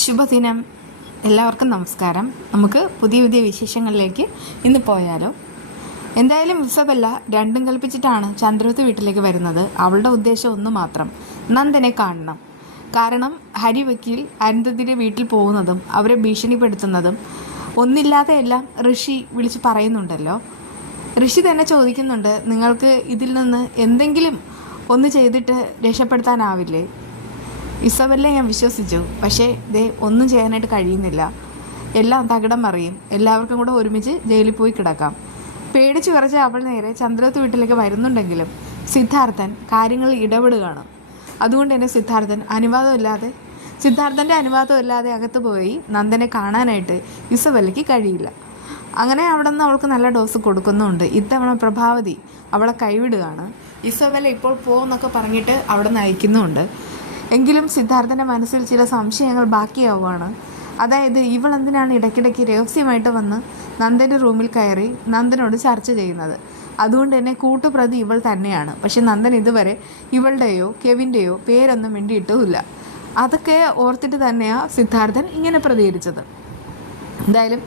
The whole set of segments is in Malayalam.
ശുഭദിനം. എല്ലാവർക്കും നമസ്കാരം. നമുക്ക് പുതിയ പുതിയ വിശേഷങ്ങളിലേക്ക് ഇന്ന് പോയാലോ. എന്തായാലും ഇസബെല്ല രണ്ടും കൽപ്പിച്ചിട്ടാണ് ചന്ദ്രവത്ത് വീട്ടിലേക്ക് വരുന്നത്. അവളുടെ ഉദ്ദേശം ഒന്ന് മാത്രം, നന്ദനെ കാണണം. കാരണം ഹരി വക്കീൽ അരുന്ധതിയുടെ വീട്ടിൽ പോകുന്നതും അവരെ ഭീഷണിപ്പെടുത്തുന്നതും ഒന്നില്ലാതെ എല്ലാം ഋഷി വിളിച്ച് പറയുന്നുണ്ടല്ലോ. ഋഷി തന്നെ ചോദിക്കുന്നുണ്ട്, നിങ്ങൾക്ക് ഇതിൽ നിന്ന് എന്തെങ്കിലും ഒന്ന് ചെയ്തിട്ട് രക്ഷപ്പെടുത്താനാവില്ലേ? ഇസബെല്ല ഞാൻ വിശ്വസിച്ചു, പക്ഷേ ഒന്നും ചെയ്യാനായിട്ട് കഴിയുന്നില്ല. എല്ലാം തകിടം മറിയും, എല്ലാവർക്കും കൂടെ ഒരുമിച്ച് ജയിലിൽ പോയി കിടക്കാം. പേടിച്ച് വിറച്ച് അവൾ നേരെ ചന്ദ്രവത്ത് വീട്ടിലേക്ക് വരുന്നുണ്ടെങ്കിലും സിദ്ധാർത്ഥൻ കാര്യങ്ങളിൽ ഇടപെടുകയാണ്. അതുകൊണ്ട് തന്നെ സിദ്ധാർത്ഥൻ്റെ അനുവാദമില്ലാതെ അകത്ത് പോയി നന്ദനെ കാണാനായിട്ട് ഇസബെല്ലയ്ക്ക് കഴിയില്ല. അങ്ങനെ അവിടെ നിന്ന് അവൾക്ക് നല്ല ഡോസ് കൊടുക്കുന്നുണ്ട്. ഇത്തവണ പ്രഭാവതി അവളെ കൈവിടുകയാണ്. ഇസബെല്ല ഇപ്പോൾ പോകുന്നൊക്കെ പറഞ്ഞിട്ട് അവിടെ നിന്ന് അയക്കുന്നുമുണ്ട്. എങ്കിലും സിദ്ധാർത്ഥൻ്റെ മനസ്സിൽ ചില സംശയങ്ങൾ ബാക്കിയാവുകയാണ്. അതായത് ഇവൾ എന്തിനാണ് ഇടയ്ക്കിടയ്ക്ക് രഹസ്യമായിട്ട് വന്ന് നന്ദൻ്റെ റൂമിൽ കയറി നന്ദനോട് ചർച്ച ചെയ്യുന്നത്? അതുകൊണ്ട് തന്നെ കൂട്ടുപ്രതി ഇവൾ തന്നെയാണ്. പക്ഷെ നന്ദൻ ഇതുവരെ ഇവളുടെയോ കെവിൻ്റെയോ പേരൊന്നും മിണ്ടിയിട്ടുമില്ല. അതൊക്കെ ഓർത്തിട്ട് തന്നെയാണ് സിദ്ധാർത്ഥൻ ഇങ്ങനെ പ്രതികരിച്ചത്. എന്തായാലും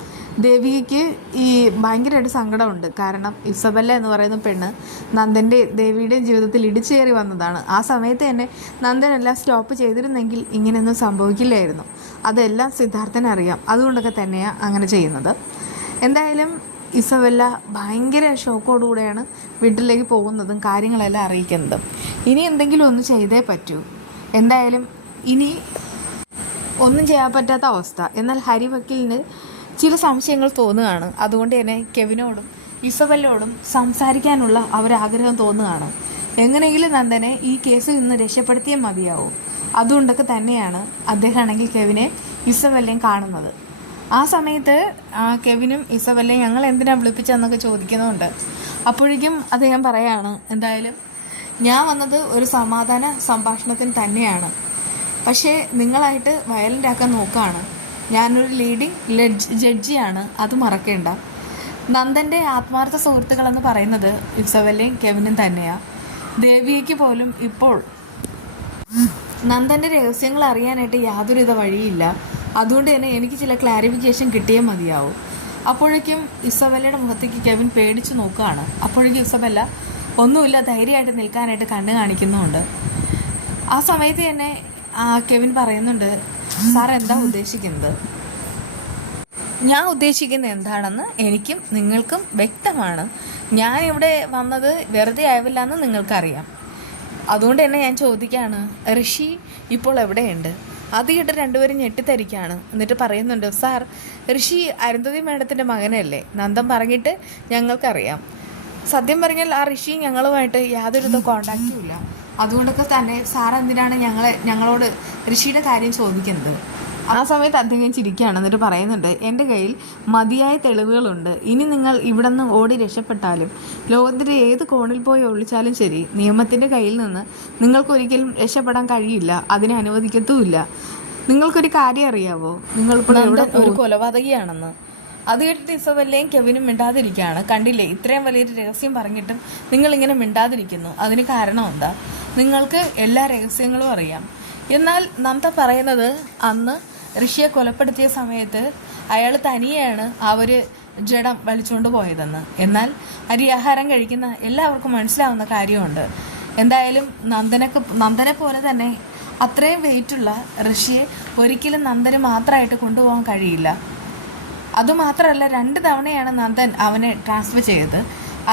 ദേവികയ്ക്ക് ഈ ഭയങ്കരമായിട്ട് സങ്കടമുണ്ട്. കാരണം ഇസബെല്ല എന്ന് പറയുന്ന പെണ്ണ് ദേവിയുടെയും ജീവിതത്തിൽ ഇടിച്ചേറി വന്നതാണ്. ആ സമയത്ത് തന്നെ നന്ദനെല്ലാം സ്റ്റോപ്പ് ചെയ്തിരുന്നെങ്കിൽ ഇങ്ങനെയൊന്നും സംഭവിക്കില്ലായിരുന്നു. അതെല്ലാം സിദ്ധാർത്ഥന് അറിയാം. അതുകൊണ്ടൊക്കെ തന്നെയാണ് അങ്ങനെ ചെയ്യുന്നത്. എന്തായാലും ഇസബെല്ല ഭയങ്കര ഷോക്കോടുകൂടെയാണ് വീട്ടിലേക്ക് പോകുന്നതും കാര്യങ്ങളെല്ലാം അറിയിക്കുന്നതും. ഇനി എന്തെങ്കിലും ഒന്ന് ചെയ്തേ പറ്റൂ. എന്തായാലും ഇനി ഒന്നും ചെയ്യാൻ പറ്റാത്ത അവസ്ഥ. എന്നാൽ ഹരി വക്കീലിന് ചില സംശയങ്ങൾ തോന്നുകയാണ്. അതുകൊണ്ട് തന്നെ കെവിനോടും ഇസബെല്ലോടും സംസാരിക്കാനുള്ള ഒരാഗ്രഹം തോന്നുകയാണ്. എങ്ങനെയെങ്കിലും നന്ദനെ ഈ കേസിൽ നിന്ന് രക്ഷപ്പെടുത്തിയേ മതിയാവും. അതുകൊണ്ടൊക്കെ തന്നെയാണ് അദ്ദേഹമാണെങ്കിൽ കെവിനെ ഇസബെല്ലയും കാണുന്നത്. ആ സമയത്ത് കെവിനും ഇസബെല്ലയും ഞങ്ങൾ എന്തിനാണ് വിളിപ്പിച്ചതെന്നൊക്കെ ചോദിക്കുന്നുണ്ട്. അപ്പോഴേക്കും അദ്ദേഹം പറയാണ്, എന്തായാലും ഞാൻ വന്നത് ഒരു സമാധാന സംഭാഷണത്തിന് തന്നെയാണ്. പക്ഷേ നിങ്ങളായിട്ട് വയലൻ്റ് ആക്കാൻ നോക്കുകയാണ്. ഞാനൊരു ലീഡിങ് ജഡ്ജിയാണ്, അത് മറക്കേണ്ട. നന്ദൻ്റെ ആത്മാർത്ഥ സുഹൃത്തുക്കളെന്ന് പറയുന്നത് ഇസബെല്ലയും കെവിനും തന്നെയാണ്. ദേവിയയ്ക്ക് പോലും ഇപ്പോൾ നന്ദൻ്റെ രഹസ്യങ്ങൾ അറിയാനായിട്ട് യാതൊരുവിധ വഴിയില്ല. അതുകൊണ്ട് തന്നെ എനിക്ക് ചില ക്ലാരിഫിക്കേഷൻ കിട്ടിയേ മതിയാവും. അപ്പോഴേക്കും ഇസബെല്ലയുടെ മുഖത്തേക്ക് കെവിൻ പേടിച്ച് നോക്കുകയാണ്. അപ്പോഴേക്കും ഇസബെല്ല ഒന്നുമില്ല, ധൈര്യമായിട്ട് നിൽക്കാനായിട്ട് കണ്ണ് കാണിക്കുന്നുമുണ്ട്. ആ സമയത്ത് തന്നെ കെവിൻ പറയുന്നുണ്ട്, സാർ എന്താ ഉദ്ദേശിക്കുന്നത്? ഞാൻ ഉദ്ദേശിക്കുന്നത് എന്താണെന്ന് എനിക്കും നിങ്ങൾക്കും വ്യക്തമാണ്. ഞാൻ ഇവിടെ വന്നത് വെറുതെ ആവില്ല എന്ന് നിങ്ങൾക്കറിയാം. അതുകൊണ്ട് തന്നെ ഞാൻ ചോദിക്കുകയാണ്, ഋഷി ഇപ്പോൾ എവിടെയുണ്ട്? അത് കേട്ട് രണ്ടുപേരും ഞെട്ടിത്തരിക്കുകയാണ്. എന്നിട്ട് പറയുന്നുണ്ട്, സാർ ഋഷി അരുന്ധതി മേഡത്തിൻ്റെ മകനല്ലേ? നന്ദൻ പറഞ്ഞിട്ട് ഞങ്ങൾക്കറിയാം. സത്യം പറഞ്ഞാൽ ആ ഋഷി ഞങ്ങളുമായിട്ട് യാതൊരു കോണ്ടാക്റ്റും ഇല്ല. അതുകൊണ്ടൊക്കെ തന്നെ സാർ എന്തിനാണ് ഞങ്ങളോട് ഋഷിയുടെ കാര്യം ചോദിക്കുന്നത്? ആ സമയത്ത് അദ്ദേഹം ചിരിക്കുകയാണ്. എന്നിട്ട് പറയുന്നുണ്ട്, എൻ്റെ കയ്യിൽ മതിയായ തെളിവുകളുണ്ട്. ഇനി നിങ്ങൾ ഇവിടെ നിന്ന് ഓടി രക്ഷപ്പെട്ടാലും ലോകത്തിൻ്റെ ഏത് കോണിൽ പോയി ഒളിച്ചാലും ശരി, നിയമത്തിൻ്റെ കയ്യിൽ നിന്ന് നിങ്ങൾക്കൊരിക്കലും രക്ഷപ്പെടാൻ കഴിയില്ല. അതിനെ അനുവദിക്കത്തുമില്ല. നിങ്ങൾക്കൊരു കാര്യം അറിയാവോ? നിങ്ങളിപ്പോൾ ഒരു കൊലപാതകിയാണെന്ന്. അത് കേട്ടിട്ട് ഇസബെല്ലയും കെവിനും മിണ്ടാതിരിക്കുകയാണ്. കണ്ടില്ലേ, ഇത്രയും വലിയൊരു രഹസ്യം പറഞ്ഞിട്ടും നിങ്ങളിങ്ങനെ മിണ്ടാതിരിക്കുന്നു. അതിന് കാരണം എന്താ? നിങ്ങൾക്ക് എല്ലാ രഹസ്യങ്ങളും അറിയാം. എന്നാൽ നന്ദ പറയുന്നത് അന്ന് ഋഷിയെ കൊലപ്പെടുത്തിയ സമയത്ത് അയാൾ തനിയെയാണ് ജഡം വലിച്ചുകൊണ്ട് പോയതെന്ന്. എന്നാൽ അരിയാഹാരം കഴിക്കുന്ന എല്ലാവർക്കും മനസ്സിലാവുന്ന കാര്യമുണ്ട്. എന്തായാലും നന്ദനെ പോലെ തന്നെ അത്രയും വെയിറ്റുള്ള ഋഷിയെ ഒരിക്കലും നന്ദന് മാത്രമായിട്ട് കൊണ്ടുപോകാൻ കഴിയില്ല. അതുമാത്രമല്ല, 2 തവണയാണ് നന്ദൻ അവനെ ട്രാൻസ്ഫർ ചെയ്തത്.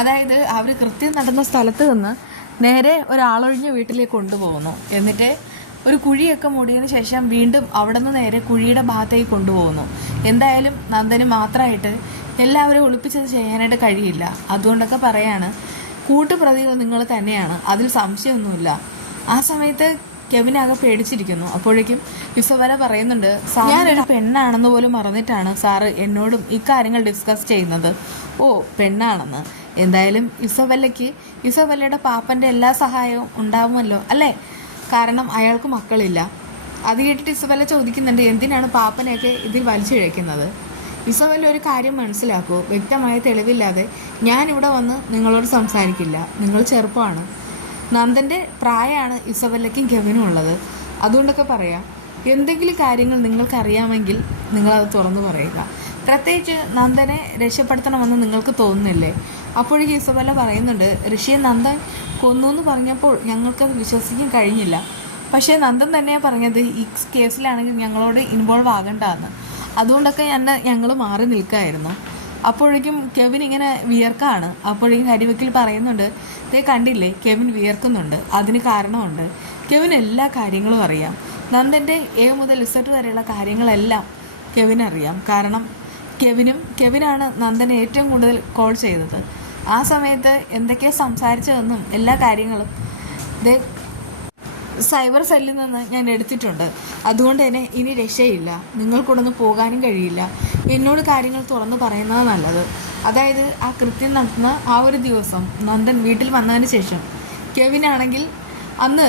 അതായത് അവർ കൃത്യം നടന്ന സ്ഥലത്ത് നിന്ന് നേരെ ഒരാളൊഴിഞ്ഞ വീട്ടിലേക്ക് കൊണ്ടുപോകുന്നു. എന്നിട്ട് ഒരു കുഴിയൊക്കെ മൂടിയതിന് ശേഷം വീണ്ടും അവിടെ നിന്ന് നേരെ കുഴിയുടെ ഭാഗത്തേക്ക് കൊണ്ടുപോകുന്നു. എന്തായാലും നന്ദന് മാത്രമായിട്ട് എല്ലാവരും ഒളിപ്പിച്ചത് ചെയ്യാനായിട്ട് കഴിയില്ല. അതുകൊണ്ടൊക്കെ പറയാണ്, കൂട്ടുപ്രതികൾ നിങ്ങൾ തന്നെയാണ്, അതിൽ സംശയമൊന്നുമില്ല. ആ സമയത്ത് കെവിനാകെ പേടിച്ചിരിക്കുന്നു. അപ്പോഴേക്കും ഇസബെല്ല പറയുന്നുണ്ട്, ഞാനൊരു പെണ്ണാണെന്ന് പോലും മറന്നിട്ടാണ് സാറ് എന്നോടും ഇക്കാര്യങ്ങൾ ഡിസ്കസ് ചെയ്യുന്നത്. ഓ, പെണ്ണാണെന്ന്. എന്തായാലും ഇസബെല്ലയുടെ പാപ്പൻ്റെ എല്ലാ സഹായവും ഉണ്ടാവുമല്ലോ അല്ലേ? കാരണം അയാൾക്ക് മക്കളില്ല. അത് കേട്ടിട്ട് ഇസബെല്ല ചോദിക്കുന്നുണ്ട്, എന്തിനാണ് പാപ്പനെയൊക്കെ ഇതിൽ വലിച്ചിഴക്കുന്നത്? ഇസബെല്ല ഒരു കാര്യം മനസ്സിലാക്കൂ, വ്യക്തമായ തെളിവില്ലാതെ ഞാനിവിടെ വന്ന് നിങ്ങളോട് സംസാരിക്കില്ല. നിങ്ങൾ ചെറുപ്പമാണ്. നന്ദൻ്റെ പ്രായമാണ് ഇസബെല്ലയ്ക്കും കെവിനും ഉള്ളത്. അതുകൊണ്ടൊക്കെ പറയാം. എന്തെങ്കിലും കാര്യങ്ങൾ നിങ്ങൾക്കറിയാമെങ്കിൽ നിങ്ങളത് തുറന്നു പറയുക. പ്രത്യേകിച്ച് നന്ദനെ രക്ഷപ്പെടുത്തണമെന്ന് നിങ്ങൾക്ക് തോന്നുന്നില്ലേ? അപ്പോഴേക്കും ഇസബെല്ല പറയുന്നുണ്ട്, ഋഷിയെ നന്ദൻ കൊന്നു എന്ന് പറഞ്ഞപ്പോൾ ഞങ്ങൾക്കത് വിശ്വസിക്കാൻ കഴിഞ്ഞില്ല. പക്ഷേ നന്ദൻ തന്നെയാണ് പറഞ്ഞത് ഈ കേസിലാണെങ്കിൽ ഞങ്ങളോട് ഇൻവോൾവ് ആകണ്ടെന്ന്. അതുകൊണ്ടൊക്കെ ഞങ്ങൾ മാറി നിൽക്കായിരുന്നു. അപ്പോഴേക്കും കെവിൻ ഇങ്ങനെ വിയർക്കാണ്. അപ്പോഴേക്കും കരിവെക്കിൽ പറയുന്നുണ്ട്, ഇതേ കണ്ടില്ലേ കെവിൻ വിയർക്കുന്നുണ്ട്, അതിന് കാരണമുണ്ട്. കെവിൻ എല്ലാ കാര്യങ്ങളും അറിയാം. നന്ദൻ്റെ എ മുതൽ ഇസഡ് വരെയുള്ള കാര്യങ്ങളെല്ലാം കെവിനറിയാം. കാരണം കെവിനാണ് നന്ദനെ ഏറ്റവും കൂടുതൽ കോൾ ചെയ്തത്. ആ സമയത്ത് എന്തൊക്കെയോ സംസാരിച്ചതെന്നും എല്ലാ കാര്യങ്ങളും ഇതേ സൈബർ സെല്ലിൽ നിന്ന് ഞാൻ എടുത്തിട്ടുണ്ട്. അതുകൊണ്ട് തന്നെ ഇനി രക്ഷയില്ല, നിങ്ങൾക്കൊടൊന്ന് പോകാനും കഴിയില്ല. എന്നോട് കാര്യങ്ങൾ തുറന്ന് പറയുന്നത് നല്ലത്. അതായത് ആ കൃത്യം നടത്തുന്ന ആ ഒരു ദിവസം നന്ദൻ വീട്ടിൽ വന്നതിന് ശേഷം കെവിനാണെങ്കിൽ അന്ന്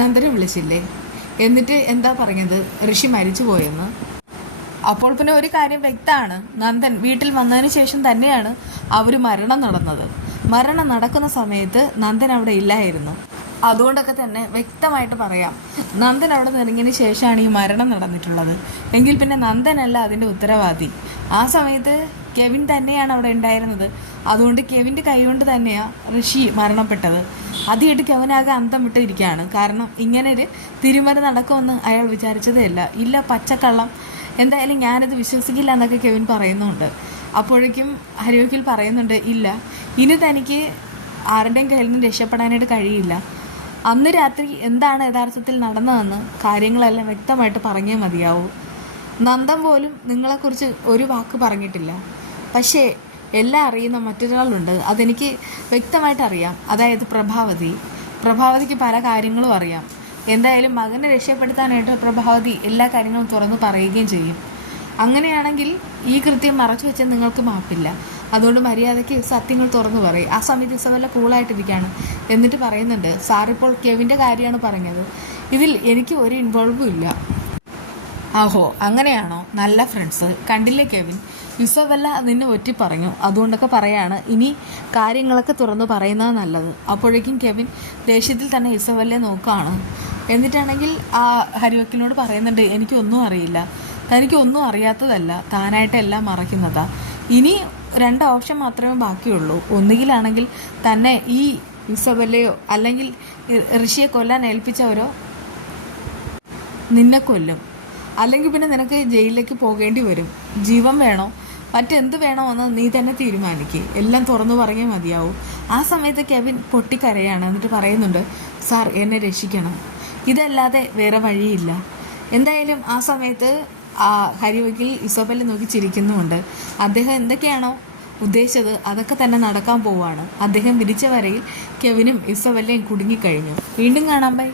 നന്ദനെ വിളിച്ചില്ലേ, എന്നിട്ട് എന്താ പറഞ്ഞത്, ഋഷി മരിച്ചു പോയെന്ന്. അപ്പോൾ പിന്നെ ഒരു കാര്യം വ്യക്തമാണ്, നന്ദൻ വീട്ടിൽ വന്നതിന് ശേഷം തന്നെയാണ് മരണം നടന്നത്. മരണം നടക്കുന്ന സമയത്ത് നന്ദൻ അവിടെ ഇല്ലായിരുന്നു. അതുകൊണ്ടൊക്കെ തന്നെ വ്യക്തമായിട്ട് പറയാം, നന്ദൻ അവിടെ നിറങ്ങിയതിന് ശേഷമാണ് ഈ മരണം നടന്നിട്ടുള്ളത്. എങ്കിൽ പിന്നെ നന്ദനല്ല അതിൻ്റെ ഉത്തരവാദി. ആ സമയത്ത് കെവിൻ തന്നെയാണ് അവിടെ ഉണ്ടായിരുന്നത്. അതുകൊണ്ട് കെവിൻ്റെ കൈകൊണ്ട് തന്നെയാണ് ഋഷി മരണപ്പെട്ടത്. ആദ്യമായിട്ട് കെവിനാകെ അന്തം വിട്ടിരിക്കുകയാണ്. കാരണം ഇങ്ങനൊരു തിരുമല നടക്കുമെന്ന് അയാൾ വിചാരിച്ചതേ ഇല്ല, പച്ചക്കള്ളം, എന്തായാലും ഞാനത് വിശ്വസിക്കില്ല എന്നൊക്കെ കെവിൻ പറയുന്നുണ്ട്. അപ്പോഴേക്കും ഹരിവക്കിൽ പറയുന്നുണ്ട്, ഇല്ല, ഇനി തനിക്ക് ആരുടെയും കയ്യിൽ നിന്ന് രക്ഷപ്പെടാനായിട്ട് കഴിയില്ല. അന്ന് രാത്രി എന്താണ് യഥാർത്ഥത്തിൽ നടന്നതെന്ന് കാര്യങ്ങളെല്ലാം വ്യക്തമായിട്ട് പറഞ്ഞേ മതിയാവൂ. നന്ദൻ പോലും നിങ്ങളെക്കുറിച്ച് ഒരു വാക്ക് പറഞ്ഞിട്ടില്ല. പക്ഷേ എല്ലാം അറിയുന്ന മറ്റൊരാളുണ്ട്, അതെനിക്ക് വ്യക്തമായിട്ട് അറിയാം. അതായത് പ്രഭാവതിക്ക് പല കാര്യങ്ങളും അറിയാം. എന്തായാലും മകനെ രക്ഷപ്പെടുത്താനായിട്ട് പ്രഭാവതി എല്ലാ കാര്യങ്ങളും തുറന്ന് പറയുകയും ചെയ്യും. അങ്ങനെയാണെങ്കിൽ ഈ കൃത്യം മറച്ചു വെച്ചാൽ നിങ്ങൾക്ക് മാപ്പില്ല. അതുകൊണ്ട് മര്യാദയ്ക്ക് സത്യങ്ങൾ തുറന്നു പറയും. ആ സമയത്ത് ഇസബെല്ല കൂളായിട്ടിരിക്കുകയാണ്. എന്നിട്ട് പറയുന്നുണ്ട്, സാറിപ്പോൾ കെവിൻ്റെ കാര്യമാണ് പറഞ്ഞത്, ഇതിൽ എനിക്ക് ഒരു ഇൻവോൾവും ഇല്ല. ആഹോ, അങ്ങനെയാണോ? നല്ല ഫ്രണ്ട്സ്. കണ്ടില്ലേ കെവിൻ, ഇസബെല്ല നിന്നെ ഒറ്റി പറഞ്ഞു. അതുകൊണ്ടൊക്കെ പറയാണ്, ഇനി കാര്യങ്ങളൊക്കെ തുറന്നു പറയുന്നത് നല്ലത്. അപ്പോഴേക്കും കെവിൻ ദേഷ്യത്തിൽ തന്നെ ഇസബെല്ലയെ നോക്കുകയാണ്. എന്നിട്ടാണെങ്കിൽ ആ ഹരിവക്കിനോട് പറയുന്നുണ്ട്, എനിക്കൊന്നും അറിയില്ല, തനിക്കൊന്നും അറിയാത്തതല്ല, താനായിട്ടെല്ലാം മറയ്ക്കുന്നതാ. ഇനി 2 ഓപ്ഷൻ മാത്രമേ ബാക്കിയുള്ളൂ. ഒന്നുകിലാണെങ്കിൽ തന്നെ ഈ ഇസബെല്ലയോ അല്ലെങ്കിൽ ഋഷിയെ കൊല്ലാൻ ഏൽപ്പിച്ചവരോ നിന്നെ കൊല്ലും, അല്ലെങ്കിൽ പിന്നെ നിനക്ക് ജയിലിലേക്ക് പോകേണ്ടി വരും. ജീവൻ വേണോ മറ്റെന്ത് വേണോ എന്ന് നീ തന്നെ തീരുമാനിക്കുക. എല്ലാം തുറന്നു പറഞ്ഞേ മതിയാവും. ആ സമയത്ത് കെവിൻ പൊട്ടിക്കരയാണ്. എന്നിട്ട് പറയുന്നുണ്ട്, സാർ എന്നെ രക്ഷിക്കണം, ഇതല്ലാതെ വേറെ വഴിയില്ല. എന്തായാലും ആ സമയത്ത് ആ ഹരിവക്കിൽ ഇസബെല്ല നോക്കി ചിരിക്കുന്നുമുണ്ട്. അദ്ദേഹം എന്തൊക്കെയാണോ ഉദ്ദേശിച്ചത് അതൊക്കെ തന്നെ നടക്കാൻ പോവുകയാണ്. അദ്ദേഹം വിരിച്ച വരയിൽ കെവിനും ഇസബെല്ലയും കുടുങ്ങിക്കഴിഞ്ഞു. വീണ്ടും കാണാം, ബൈ.